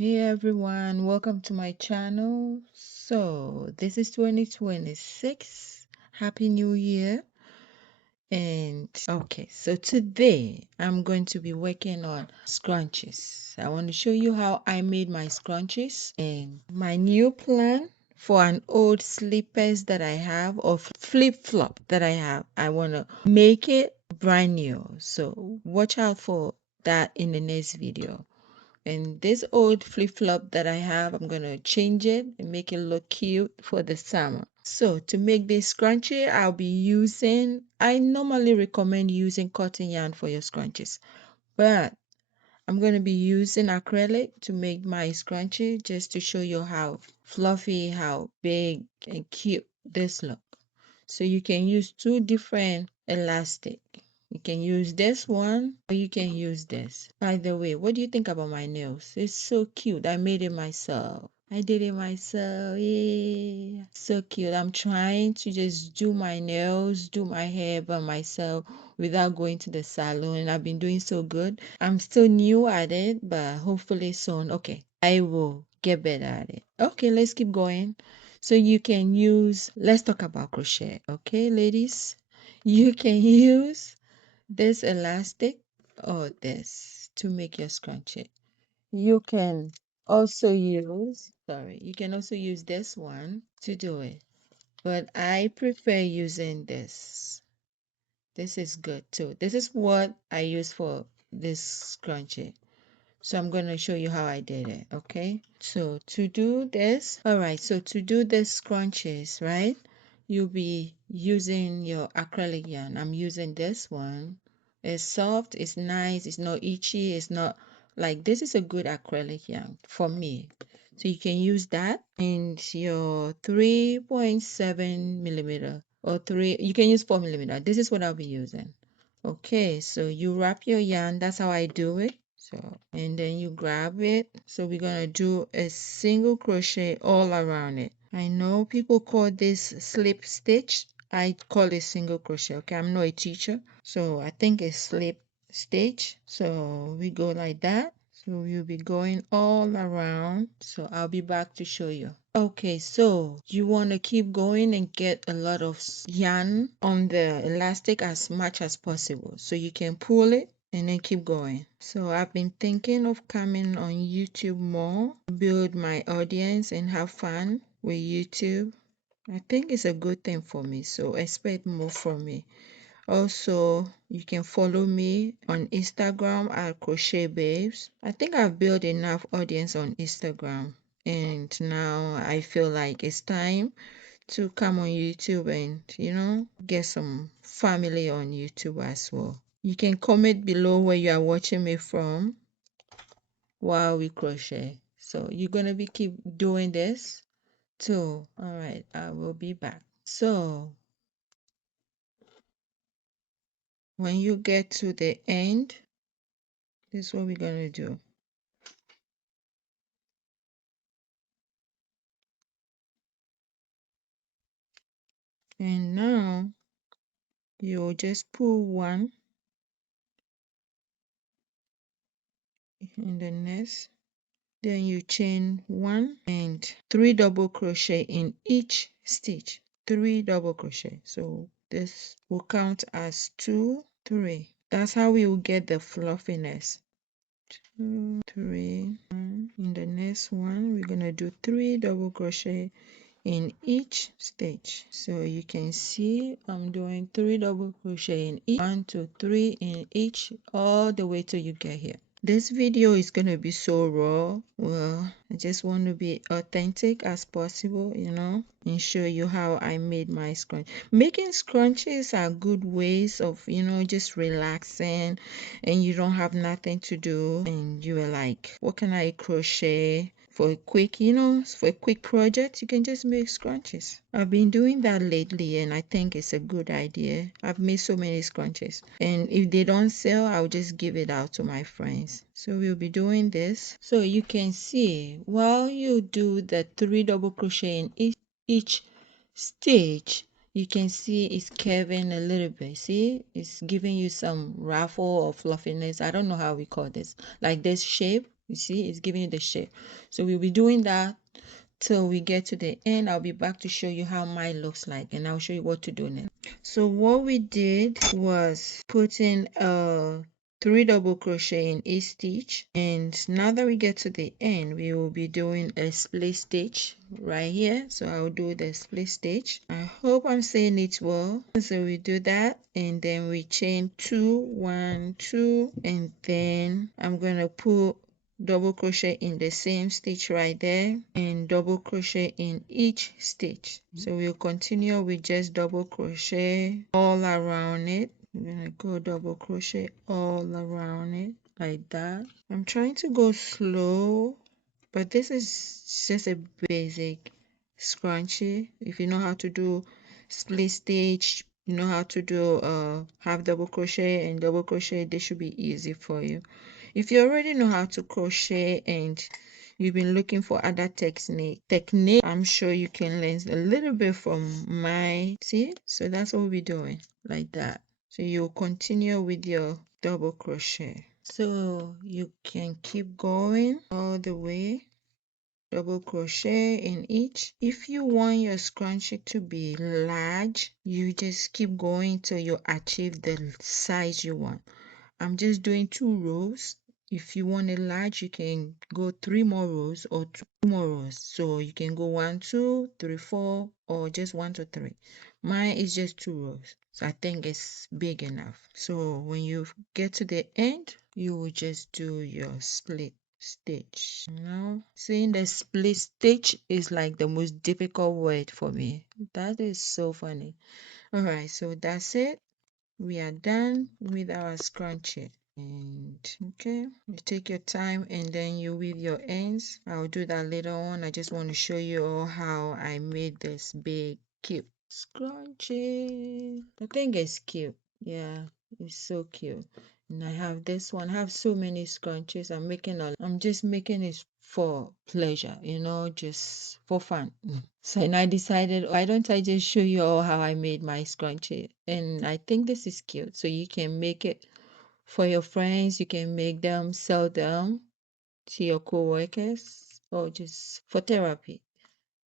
Hey everyone, welcome to my channel. So, this is 2026. Happy New Year. And okay, so today I'm going to be working on scrunchies. I want to show you how I made my scrunchies and my new plan for an old slippers that I have or flip-flop that I have. I want to make it brand new. So, watch out for that in the next video. And this old flip-flop that I have, I'm going to change it and make it look cute for the summer. So to make this scrunchie, I normally recommend using cotton yarn for your scrunchies, but I'm going to be using acrylic to make my scrunchie just to show you how fluffy, how big and cute this look. So you can use two different elastic. You can use this one or you can use this. By the way, what do you think about my nails? It's so cute. I made it myself. I did it myself. Yeah. So cute. I'm trying to just do my nails, do my hair by myself without going to the salon. I've been doing so good. I'm still new at it, but hopefully soon. Okay, I will get better at it. Okay, let's keep going. So you can use, let's talk about crochet, okay, ladies? You can use this elastic or this to make your scrunchie. You can also you can also use this one to do it, but I prefer using this. This is good too. This is what I use for this scrunchie. So I'm going to show you how I did it, okay? So to do this, all right, so to do this scrunchies, right? You'll be using your acrylic yarn. I'm using this one. It's soft, it's nice, it's not itchy, it's not like this is a good acrylic yarn for me. So you can use that and your 3.7 millimeter or you can use 4 millimeter. This is what I'll be using. Okay, so you wrap your yarn. That's how I do it. So, and then you grab it. So we're gonna do a single crochet all around it. I know people call this slip stitch. I call it single crochet. Okay, I'm not a teacher, so I think it's slip stitch. So we go like that. So you'll be going all around. So I'll be back to show you. Okay, so you want to keep going and get a lot of yarn on the elastic as much as possible. So you can pull it and then keep going. So I've been thinking of coming on YouTube more, build my audience and have fun with YouTube. I think it's a good thing for me, so expect more from me. Also, you can follow me on Instagram at Crochet Babes. I think I've built enough audience on Instagram, and now I feel like it's time to come on YouTube and, get some family on YouTube as well. You can comment below where you are watching me from while we crochet. So you're gonna be keep doing this too. All right, I will be back. So when you get to the end, this is what we're gonna do. And now you just pull one in the next, then you chain one and three double crochet in each stitch. Three double crochet. So this will count as 2, 3. That's how we will get the fluffiness. 2, 3. In the next one, we're gonna do 3 double crochet in each stitch. So you can see I'm doing 3 double crochet in each, 1, 2, 3 in each, all the way till you get here. This video is going to be so raw. Well, I just want to be authentic as possible, and show you how I made my scrunch. Making scrunchies are good ways of, just relaxing and you don't have nothing to do and you are like, what can I crochet? For a quick, for a quick project, you can just make scrunchies. I've been doing that lately and I think it's a good idea. I've made so many scrunchies. And if they don't sell, I'll just give it out to my friends. So we'll be doing this. So you can see while you do the 3 double crochet in each stitch, you can see it's curving a little bit. See, it's giving you some ruffle or fluffiness. I don't know how we call this, like this shape. You see, it's giving you the shape. So we'll be doing that till we get to the end. I'll be back to show you how mine looks like, and I'll show you what to do next. So what we did was put in 3 double crochet in each stitch, and now that we get to the end, we will be doing a split stitch right here. So I'll do the split stitch. I hope I'm saying it well. So we do that, and then we chain 2, 1, 2, and then I'm gonna put double crochet in the same stitch right there and double crochet in each stitch. So we'll continue with just double crochet all around it. I'm gonna go double crochet all around it like that. I'm trying to go slow, but this is just a basic scrunchie. If you know how to do split stitch, you know how to do half double crochet and double crochet, this should be easy for you. If you already know how to crochet and you've been looking for other technique, I'm sure you can learn a little bit from my, see? So that's what we'll be doing, like that. So you'll continue with your double crochet. So you can keep going all the way, double crochet in each. If you want your scrunchie to be large, you just keep going till you achieve the size you want. I'm just doing 2 rows. If you want it large, you can go 3 more rows or 2 more rows. So you can go 1, 2, 3, 4, or just 1 to 3. Mine is just 2 rows. So I think it's big enough. So when you get to the end, you will just do your split stitch. Now, seeing the split stitch is like the most difficult word for me. That is so funny. All right, so that's it. We are done with our scrunchie. And okay, you take your time and then you weave your ends. I'll do that later on. I just want to show you all how I made this big cute scrunchie. The thing is cute. Yeah, it's so cute. And I have this one. I have so many scrunchies. I'm just making it for pleasure, just for fun. So and I decided, why don't I just show you all how I made my scrunchie? And I think this is cute. So you can make it for your friends, you can make them, sell them to your co-workers, or just for therapy.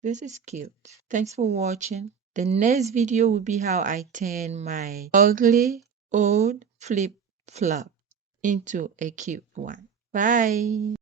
This is cute. Thanks for watching. The next video will be how I turn my ugly old flip flop into a cute one. Bye.